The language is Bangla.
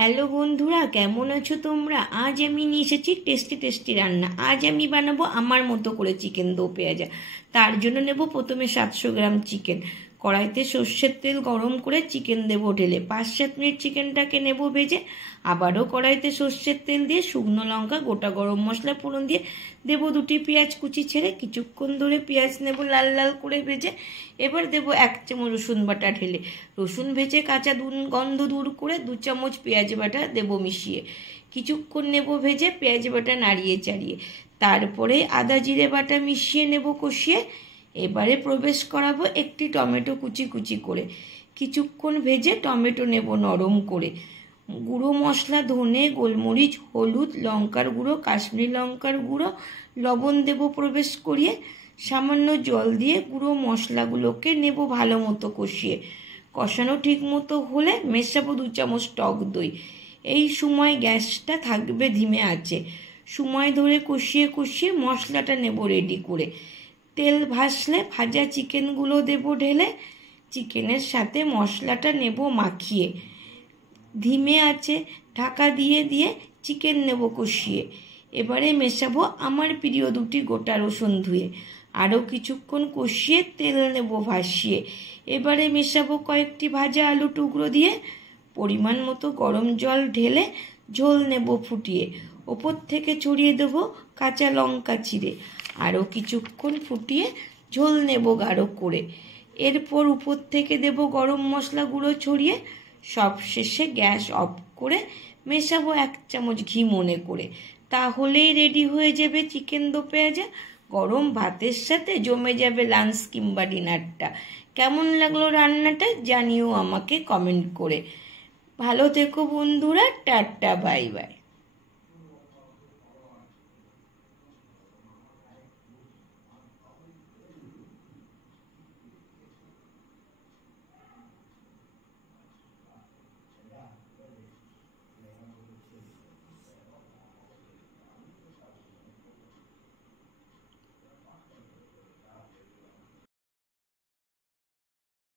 হ্যালো বন্ধুরা, কেমন আছো তোমরা? আজ আমি নিয়ে এসেছি টেস্টি টেস্টি রান্না। আজ আমি বানাবো আমার মতো করে চিকেন দো পেঁয়াজা। তার জন্য নেব প্রথমে 700 গ্রাম চিকেন। কড়াইতে সর্ষের তেল গরম করে চিকেন দেবো ঢেলে 5-7 মিনিট চিকেনটাকে নেব ভেজে। আবারও কড়াইতে সর্ষের তেল দিয়ে শুকনো লঙ্কা, গোটা গরম মশলা ফোড়ন দিয়ে দেবো 2টি পেঁয়াজ কুচি ছেড়ে। কিছুক্ষণ ধরে পেঁয়াজ নেব লাল লাল করে ভেজে। এবার দেবো 1 চামচ রসুন বাটা ঢেলে। রসুন ভেজে কাঁচা গন্ধ দূর করে 2 চামচ পেঁয়াজ বাটা দেবো মিশিয়ে। কিছুক্ষণ নেব ভেজে, পেঁয়াজ বাটা নাড়িয়ে চাড়িয়ে। তারপরে আদা জিরে বাটা মিশিয়ে নেব কষিয়ে। এবারে প্রবেশ করাবো একটি টমেটো কুচি কুচি করে। কিছুক্ষণ ভেজে টমেটো নেব নরম করে। গুঁড়ো মশলা ধনে, গোলমরিচ, হলুদ, লঙ্কার গুঁড়ো, কাশ্মীরি লঙ্কার গুঁড়ো, লবণ দেব প্রবেশ করিয়ে। সামান্য জল দিয়ে গুঁড়ো মশলাগুলোকে নেব ভালো মতো কষিয়ে। কষানো ঠিক মতো হলে মেশাবো 2 চামচ টক দই। এই সময় গ্যাসটা থাকবে ধিমে আঁচে। সময় ধরে কষিয়ে কষিয়ে মশলাটা নেব রেডি করে। তেল ভাসলে ভাজা চিকেনগুলো দেব ঢেলে। চিকেনের সাথে মশলাটা নেব মাখিয়ে। ধিমে আঁচে ঢাকা দিয়ে দিয়ে চিকেন নেব কষিয়ে। এবারে মেশাবো আমার প্রিয় 2টি গোটা রসুন ধুয়ে। আরও কিছুক্ষণ কষিয়ে তেল নেব ভাসিয়ে। এবারে মেশাবো কয়েকটি ভাজা আলু টুকরো দিয়ে। পরিমাণ মতো গরম জল ঢেলে ঝোল নেব ফুটিয়ে। ওপর থেকে ছড়িয়ে দেবো কাঁচা লঙ্কা চিড়ে। আরও কিছুক্ষণ ফুটিয়ে ঝোল নেব গাঢ় করে। এরপর উপর থেকে দেব গরম মশলা গুঁড়ো ছড়িয়ে। সব শেষে গ্যাস অফ করে মেশাবো 1 চামচ ঘি মনে করে। তাহলেই রেডি হয়ে যাবে চিকেন দো পেঁয়াজা। গরম ভাতের সাথে জমে যাবে লাঞ্চ কিংবা ডিনারটা। কেমন লাগলো রান্নাটা জানিও আমাকে কমেন্ট করে। ভালো থেকো বন্ধুরা, টাটা বাই বাই।